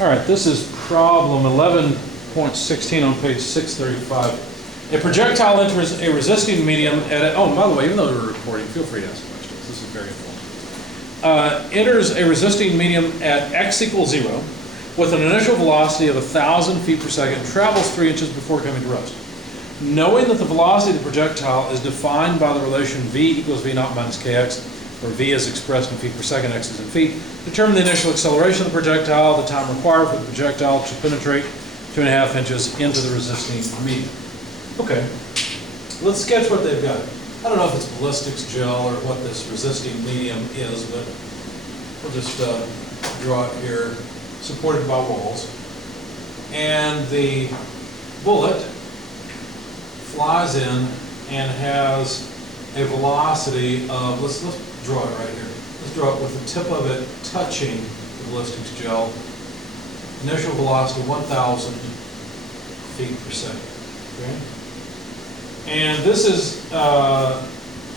All right, this is problem 11.16 on page 635. A projectile enters a resisting medium at oh, by the way, even though we're recording, feel free to ask questions. This is very important. Enters a resisting medium at x equals 0 with an initial velocity of 1,000 feet per second, travels 3 inches before coming to rest. Knowing that the velocity of the projectile is defined by the relation v equals v naught minus kx, where v is expressed in feet per second, x is in feet, determine the initial acceleration of the projectile, the time required for the projectile to penetrate 2.5 inches into the resisting medium. Okay, let's sketch what they've got. I don't know if it's ballistics gel or what this resisting medium is, but we'll just draw it here, supported by walls. And the bullet flies in and has a velocity of, let's draw it right here. Let's draw it with the tip of it touching the ballistics gel. Initial velocity 1,000 feet per second. Okay? And this is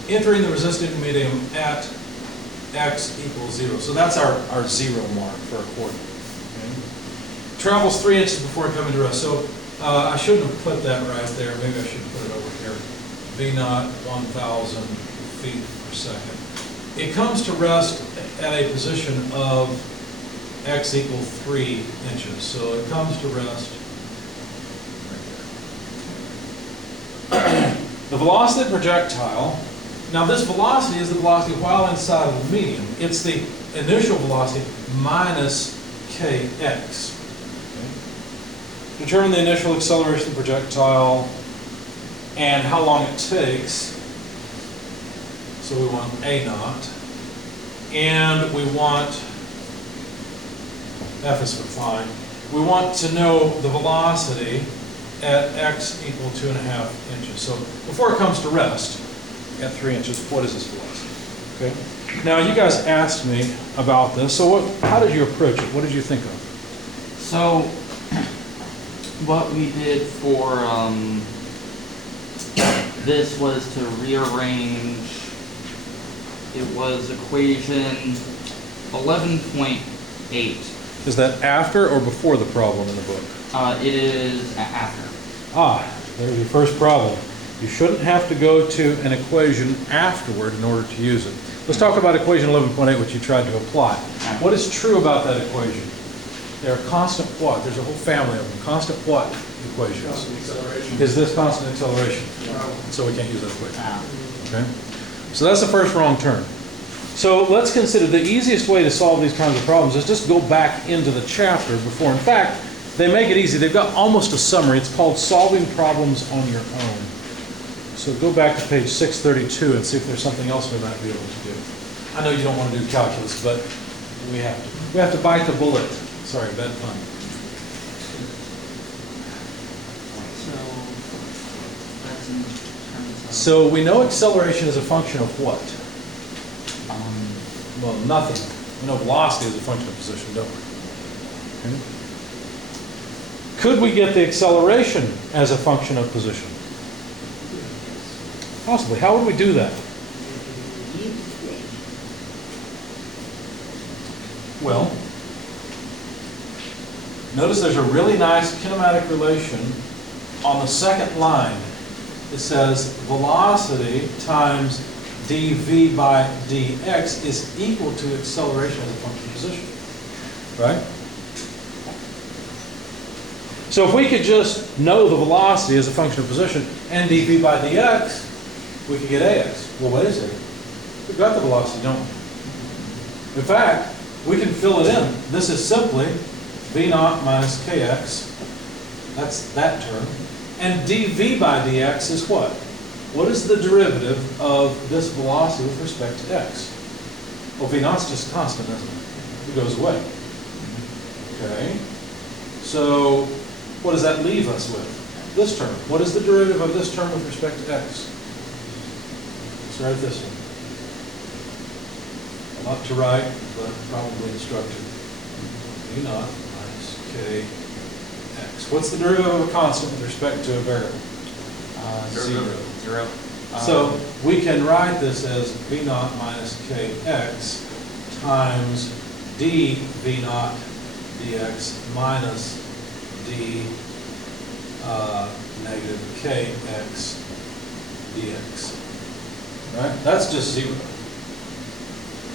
entering the resisting medium at x equals 0. So that's our 0 mark for our coordinate. Okay? Travels 3 inches before coming to rest. So I shouldn't have put that right there. Maybe I should put it over here. V naught 1,000 feet per second. It comes to rest at a position of x equals 3 inches. So it comes to rest right there. The velocity of the projectile, now this velocity is the velocity while inside of the medium. It's the initial velocity minus kx. Okay. Determine the initial acceleration of the projectile and how long it takes. So we want a naught. And we want, F is for flying, we want to know the velocity at x equal 2.5 inches. So before it comes to rest at 3 inches, what is this velocity? Okay. Now you guys asked me about this. So how did you approach it? What did you think of? So what we did for this was to rearrange. It was equation 11.8. Is that after or before the problem in the book? It is after. There's your first problem. You shouldn't have to go to an equation afterward in order to use it. Let's talk about equation 11.8, which you tried to apply. What is true about that equation? They're constant what? There's a whole family of them. Constant what equations? Constant acceleration. Is this constant acceleration? No. So we can't use that equation. Okay? So that's the first wrong turn. So let's consider the easiest way to solve these kinds of problems is just go back into the chapter before. In fact, they make it easy. They've got almost a summary. It's called Solving Problems on Your Own. So go back to page 632 and see if there's something else we might be able to do. I know you don't want to do calculus, but we have to. We have to bite the bullet. Sorry, bad pun. So that's in terms of. So we know acceleration is a function of what? Well, nothing. We know velocity is a function of position, don't we? Okay. Could we get the acceleration as a function of position? Possibly. How would we do that? Well, notice there's a really nice kinematic relation on the second line. It says velocity times dv by dx is equal to acceleration as a function of position. Right? So if we could just know the velocity as a function of position and dv by dx, we could get ax. Well, wait a second. We've got the velocity, don't we? In fact, we can fill it in. This is simply v naught minus kx. That's that term. And dv by dx is what? What is the derivative of this velocity with respect to x? Well, v naught's just constant, isn't it? It goes away. Okay. So what does that leave us with? This term. What is the derivative of this term with respect to x? Let's write this one. Not to write, but probably instructive. V naught minus kx. What's the derivative of a constant with respect to a variable? Zero. So we can write this as v naught minus kx times d v naught dx minus d negative kx dx. Right? That's just 0.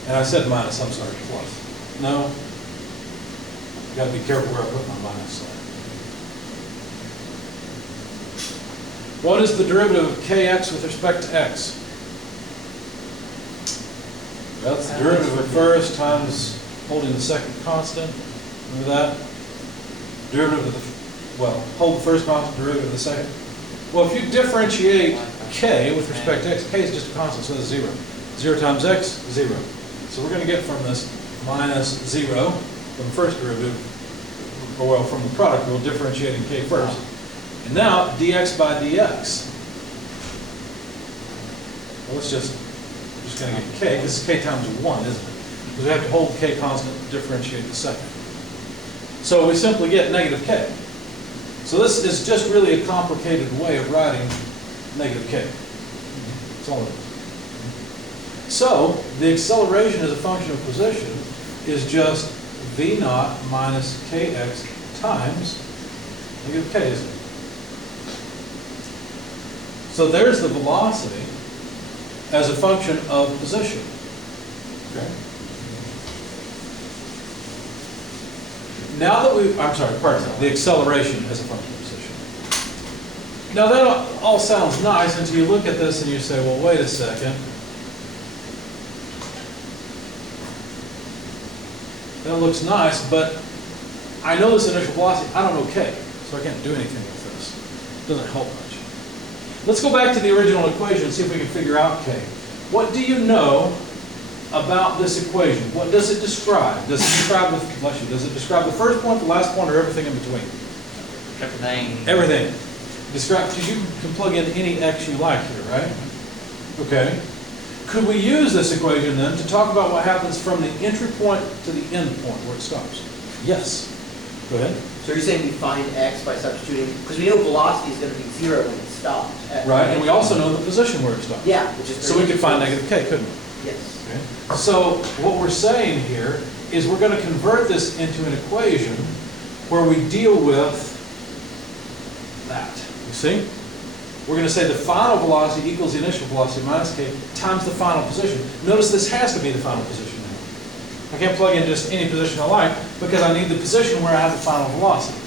And I said minus, I'm sorry, plus. No? You gotta be careful where I put my minus sign. What is the derivative of kx with respect to x? That's the derivative of first times holding the second constant. Remember that? Derivative of the, well, hold the first constant, derivative of the second. Well, if you differentiate k with respect to x, k is just a constant, so it's 0. 0 times x, 0. So we're going to get from this minus 0 from the first derivative, or well, from the product, we'll differentiate in k first. And now, dx by dx. Well, let's just going to get k. This is k times 1, isn't it? Because we have to hold k constant to differentiate the second. So we simply get negative k. So this is just really a complicated way of writing negative k. That's all it is. So the acceleration as a function of position is just v naught minus kx times negative k, isn't it? So there's the velocity as a function of position. Okay. Now that the acceleration as a function of position. Now that all sounds nice until you look at this and you say, well, wait a second. That looks nice, but I know this initial velocity, I don't know k, so I can't do anything with this. It doesn't help much. Let's go back to the original equation and see if we can figure out k. What do you know about this equation? What does it describe? Does it describe the first point, the last point, or everything in between? Everything. Everything. Describe, because you can plug in any x you like here, right? Okay. Could we use this equation then to talk about what happens from the entry point to the end point where it stops? Yes. Go ahead. So you're saying we find x by substituting, because we know velocity is going to be 0 when it stops. Right, and we also know the position where it stops. Yeah, which is so we could find negative k, couldn't we? Yes. Okay. So what we're saying here is we're going to convert this into an equation where we deal with that. You see? We're going to say the final velocity equals the initial velocity minus k times the final position. Notice this has to be the final position now. I can't plug in just any position I like because I need the position where I have the final velocity.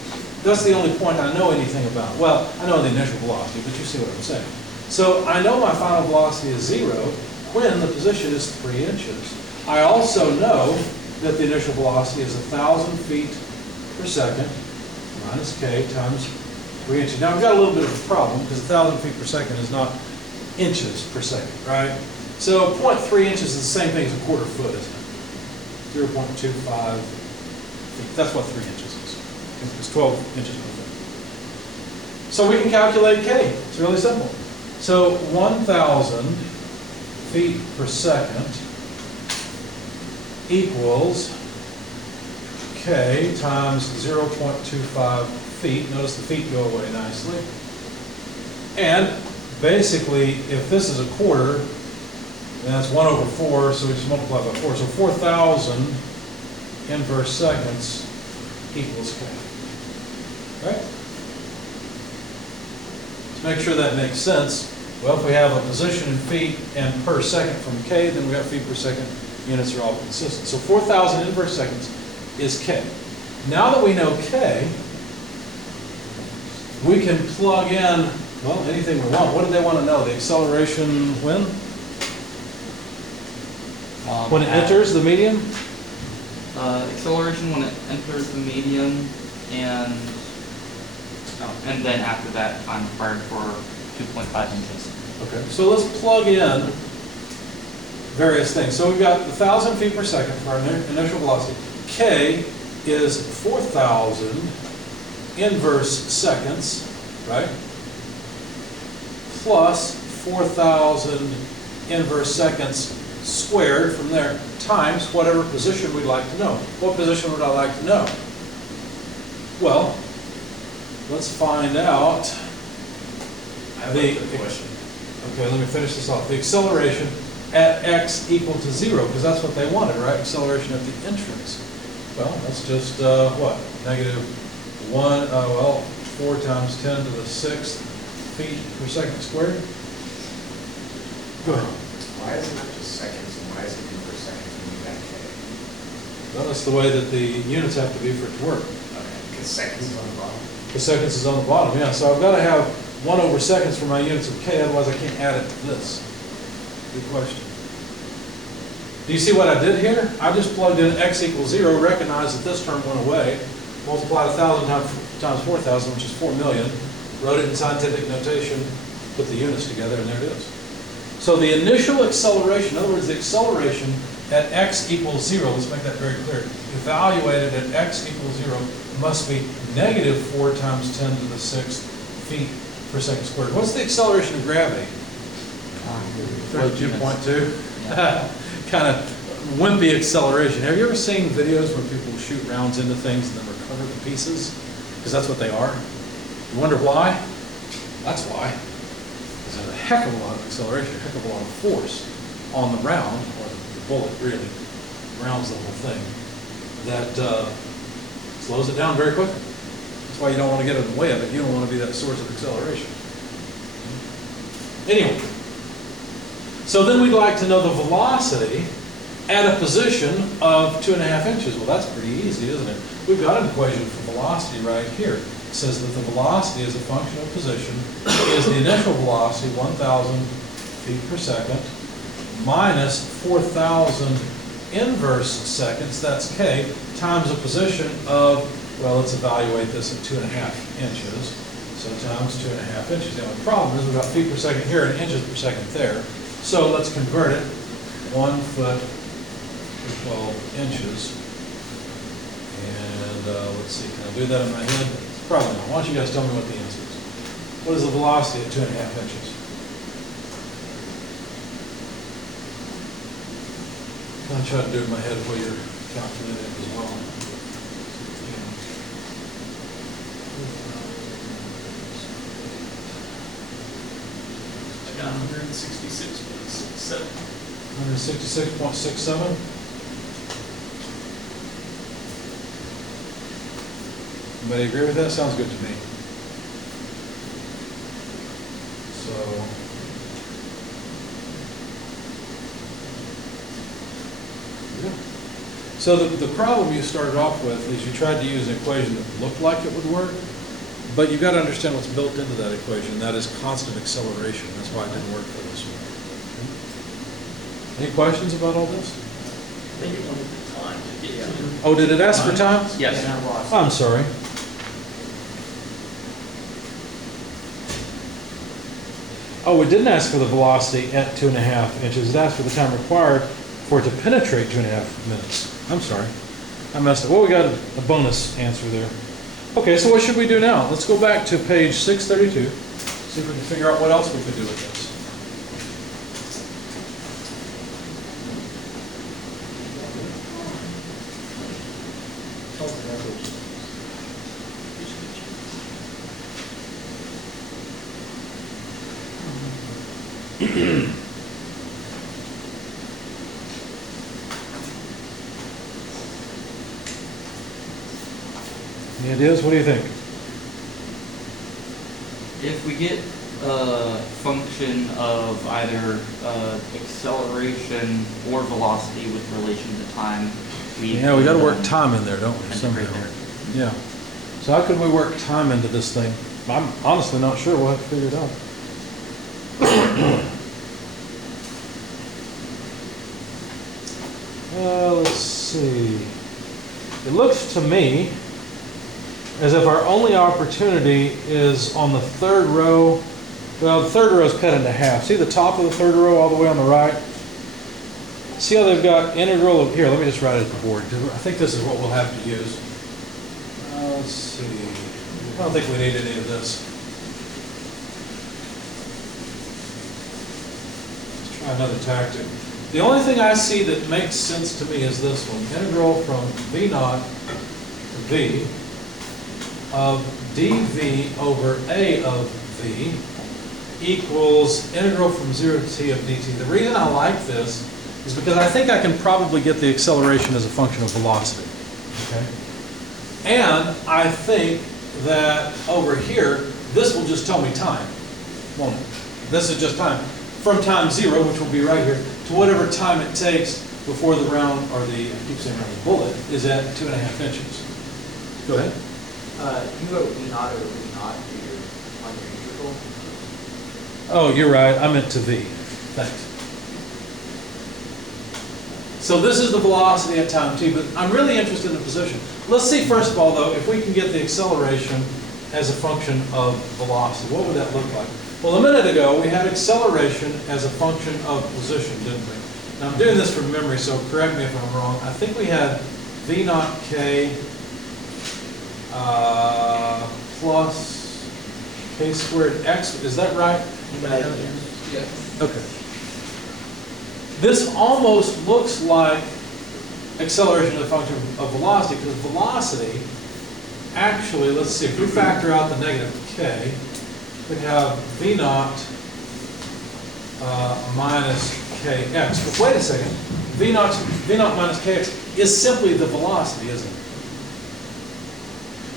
That's the only point I know anything about. Well, I know the initial velocity, but you see what I'm saying. So I know my final velocity is 0 when the position is 3 inches. I also know that the initial velocity is 1,000 feet per second minus k times 3 inches. Now, I've got a little bit of a problem because 1,000 feet per second is not inches per second, right? So 0.3 inches is the same thing as a quarter foot, isn't it? 0.25 feet. That's what 3 inches is. It's 12 inches per foot. So we can calculate k. It's really simple. So 1,000 feet per second equals k times 0.25 feet. Notice the feet go away nicely. And basically, if this is a quarter, then that's 1 over 4, so we just multiply by 4. So 4,000 inverse seconds equals k. Right? To make sure that makes sense, well, if we have a position in feet and per second from k, then we have feet per second. Units are all consistent. So 4,000 inverse seconds is k. Now that we know k, we can plug in, well, anything we want. What do they want to know? The acceleration when? When it enters the medium? Acceleration when it enters the medium, and then after that, time required for 2.5 inches. Okay, so let's plug in various things. So we've got 1,000 feet per second for our initial velocity. K is 4,000 inverse seconds, right? Plus 4,000 inverse seconds squared from there times whatever position we'd like to know. What position would I like to know? Well, let's find out. I have a question. Okay, let me finish this off. The acceleration at x equal to 0, because that's what they wanted, right? Acceleration at the entrance. Well, that's just, what, negative 4 times 10 to the 6th feet per second squared? Go ahead. Why is it not just seconds, and why is it in per second when you got K? Well, that's the way that the units have to be for it to work. Okay, because seconds is on the bottom. The seconds is on the bottom, yeah, so I've got to have 1 over seconds for my units of K, otherwise I can't add it to this. Good question. Do you see what I did here? I just plugged in x equals 0, recognized that this term went away, multiplied 1,000 times 4,000, which is 4 million, wrote it in scientific notation, put the units together, and there it is. So the initial acceleration, in other words, the acceleration at x equals 0, let's make that very clear, evaluated at x equals 0 must be negative 4 times 10 to the 6th feet per second squared. What's the acceleration of gravity? 32.2. Yeah. Kind of wimpy acceleration. Have you ever seen videos where people shoot rounds into things and then recover the pieces? Because that's what they are. You wonder why? That's why. There's a heck of a lot of acceleration, a heck of a lot of force on the round, or the bullet really, rounds the whole thing, that slows it down very quickly. That's why you don't want to get in the way of it. You don't want to be that source of acceleration. Anyway, so then we'd like to know the velocity at a position of 2.5 inches. Well, that's pretty easy, isn't it? We've got an equation for velocity right here. It says that the velocity as a function of position is the initial velocity, 1,000 feet per second, minus 4,000 inverse seconds, that's k, times a position of, well, let's evaluate this at 2.5 inches. So times 2.5 inches. Now the problem is we've got feet per second here and inches per second there. So let's convert it. 1 foot per 12 inches. And let's see, can I do that in my head? Probably not. Why don't you guys tell me what the answer is? What is the velocity at 2.5 inches? I'll try to do it in my head while you're calculating it as well. I got 166.67. 166.67. Anybody agree with that? Sounds good to me. So the problem you started off with is you tried to use an equation that looked like it would work, but you've got to understand what's built into that equation, and that is constant acceleration. That's why it didn't work for this one. Any questions about all this? I think it wanted the time to get to. Oh, did it ask for time? Yes. And I lost. I'm sorry. Oh, it didn't ask for the velocity at 2.5 inches. It asked for the time required for it to penetrate 2.5 minutes. I'm sorry. I messed up. Well, we got a bonus answer there. Okay, so what should we do now? Let's go back to page 632. See if we can figure out what else we could do with this. Any ideas? What do you think? If we get a function of either acceleration or velocity with relation to time, We got to work time in there, don't we? Integrate Somehow. there. Yeah. So how can we work time into this thing? I'm honestly not sure. We'll have to figure it out. Let's see. It looks to me as if our only opportunity is on the third row. Well, the third row is cut into half. See the top of the third row all the way on the right? See how they've got integral of, here, let me just write it at the board, because I think this is what we'll have to use. Let's see. I don't think we need any of this. Let's try another tactic. The only thing I see that makes sense to me is this one. Integral from V naught to V of dV over A of V equals integral from 0 to t of dt. The reason I like this is because I think I can probably get the acceleration as a function of velocity. Okay. And I think that over here, this will just tell me time, won't it? This is just time. From time 0, which will be right here, to whatever time it takes before the round, or the, I keep saying round, the bullet, is at 2.5 inches. Go ahead. You wrote V naught or V naught for your, on your integral. Oh, you're right, I meant to V. Thanks. So this is the velocity at time t, but I'm really interested in the position. Let's see, first of all, though, if we can get the acceleration as a function of velocity. What would that look like? Well, a minute ago, we had acceleration as a function of position, didn't we? Now, I'm doing this from memory, so correct me if I'm wrong. I think we had V naught K plus K squared X. Is that right? Okay. This almost looks like acceleration as a function of velocity, because velocity, actually, let's see, if we factor out the negative K, we have V naught minus Kx. But wait a second, V naught minus Kx is simply the velocity, isn't it?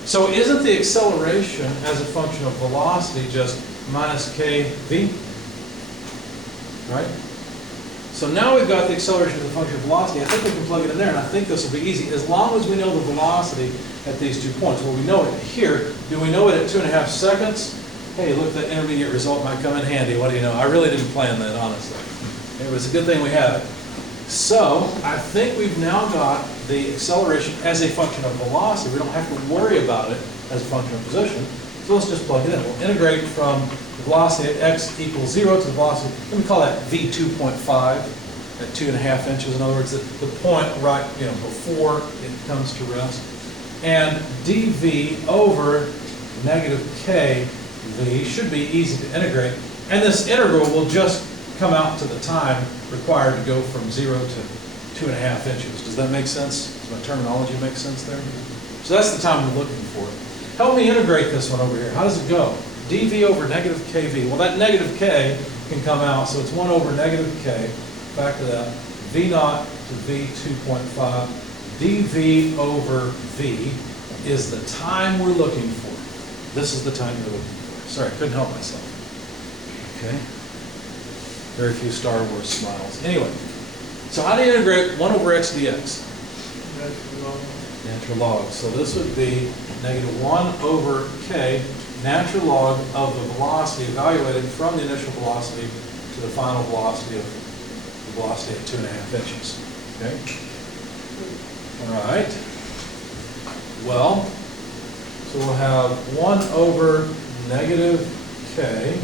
So isn't the acceleration as a function of velocity just minus kv? Right? So now we've got the acceleration as a function of velocity. I think we can plug it in there, and I think this will be easy, as long as we know the velocity at these 2 points. Well, we know it here. Do we know it at 2.5 seconds? Hey, look, that intermediate result might come in handy. What do you know? I really didn't plan that, honestly. It was a good thing we had it. So I think we've now got the acceleration as a function of velocity. We don't have to worry about it as a function of position. So let's just plug it in. We'll integrate from the velocity at x equals 0 to the velocity, let me call that v2.5 at 2.5 inches. In other words, the point right, before it comes to rest. And dv over negative kv should be easy to integrate. And this integral will just come out to the time required to go from 0 to 2.5 inches. Does that make sense? Does my terminology make sense there? So that's the time we're looking for. Help me integrate this one over here. How does it go? dv over negative kv. Well, that negative k can come out, so it's 1 over negative k. Back to that. V naught to v2.5. dv over v is the time we're looking for. This is the time you're looking for. Sorry, I couldn't help myself. Okay. Very few Star Wars smiles. Anyway, so how do you integrate 1 over x dx? Natural log. So this would be negative 1 over k, natural log of the velocity evaluated from the initial velocity to the final velocity of the velocity at 2.5 inches. Okay? All right. Well, so we'll have 1 over negative k,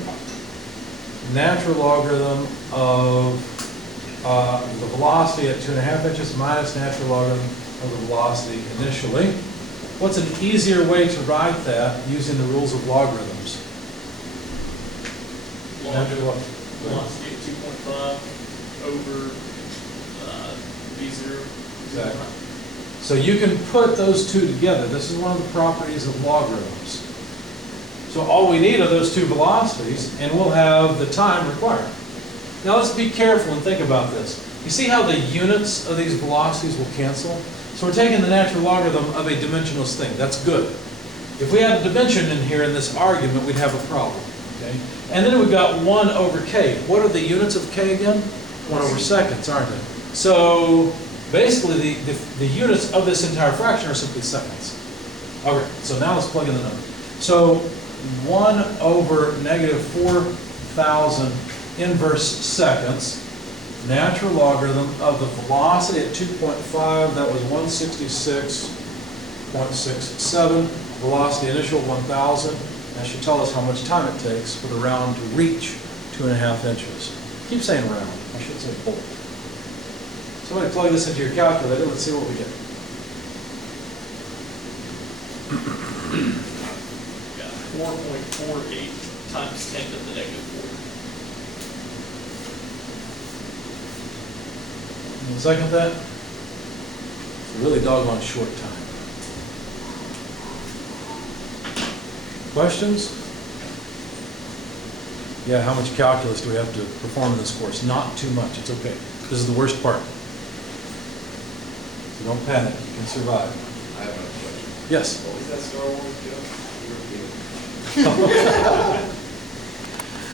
natural logarithm of the velocity at 2.5 inches minus natural logarithm of the velocity initially. What's an easier way to write that using the rules of logarithms? Velocity at 2.5 over v0. Exactly. So you can put those two together. This is one of the properties of logarithms. So all we need are those two velocities, and we'll have the time required. Now let's be careful and think about this. You see how the units of these velocities will cancel? So we're taking the natural logarithm of a dimensionless thing. That's good. If we had a dimension in here in this argument, we'd have a problem. Okay? And then we've got 1 over k. What are the units of k again? 1 over seconds, aren't they? So basically the units of this entire fraction are simply seconds. Okay, so now let's plug in the number. So 1 over negative 4,000 inverse seconds, natural logarithm of the velocity at 2.5, that was 166.67, velocity initial 1,000. That should tell us how much time it takes for the round to reach 2.5 inches. Keep saying round, I should say pole. Somebody plug this into your calculator, let's see what we get. Got 4.48 times 10 to the negative 4. One second that. It's a really doggone short time. Questions? Yeah, how much calculus do we have to perform in this course? Not too much, it's okay. This is the worst part. So don't panic, you can survive. I have Yes. What was that Star Wars joke? You repeat it.